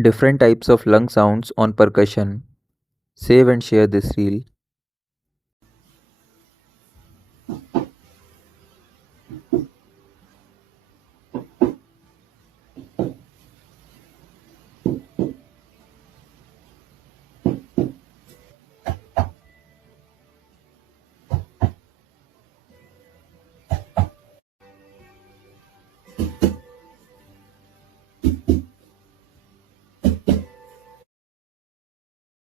Different types of lung sounds on percussion. Save and share this reel.